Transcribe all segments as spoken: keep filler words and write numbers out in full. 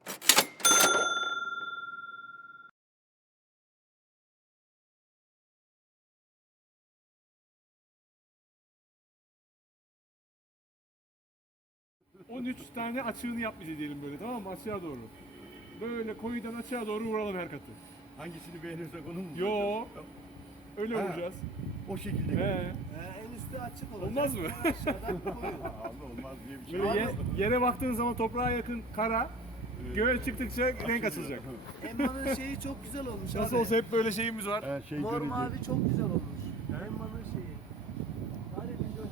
on üç tane açığını yap bize diyelim böyle, tamam mı? Açığa doğru. Böyle koyudan açığa doğru vuralım her katı. Hangisini beğenirsek onu mu? Yo. Öyle Ha. vuracağız. O şekilde. He. Ee, en üstü açık olacak. Olmaz mı? Aşağıdan koyu. Abi olmaz diye bir şey. Böyle yok. ye- yere baktığın zaman toprağa yakın kara, göğe çıktıkça renk açılacak. Elmanın şeyi çok güzel olmuş Nasıl abi. olsa hep böyle şeyimiz var. He, şey Mor görünce- mavi çok güzel olmuş. Elmanın şeyi. Hadi bir dört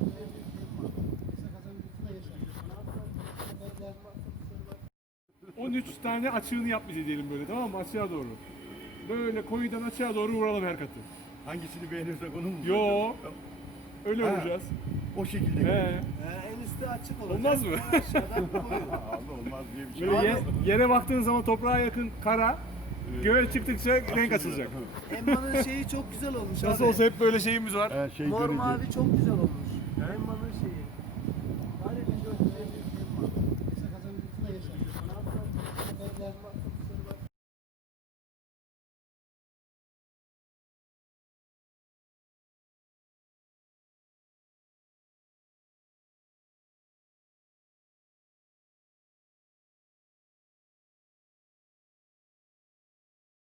on üç tane açığını yap bize diyelim böyle, tamam mı? Açığa doğru. Böyle koyudan açığa doğru vuralım her katı. Hangisini beğenirsek onu mu? Yo. Öyle Ha. vuracağız. O şekilde. He. Ee, en üstü açık olacak. Olmaz mı? Aşağıdan koyu. Abi olmaz diye bir şey. Böyle yok. ye- yere baktığın zaman toprağa yakın kara, göğe çıktıkça renk açılacak. Elmanın şeyi çok güzel olmuş Nasıl abi. olsa hep böyle şeyimiz var. He, şey Mor görünce- mavi çok güzel olmuş. Elmanın şeyi.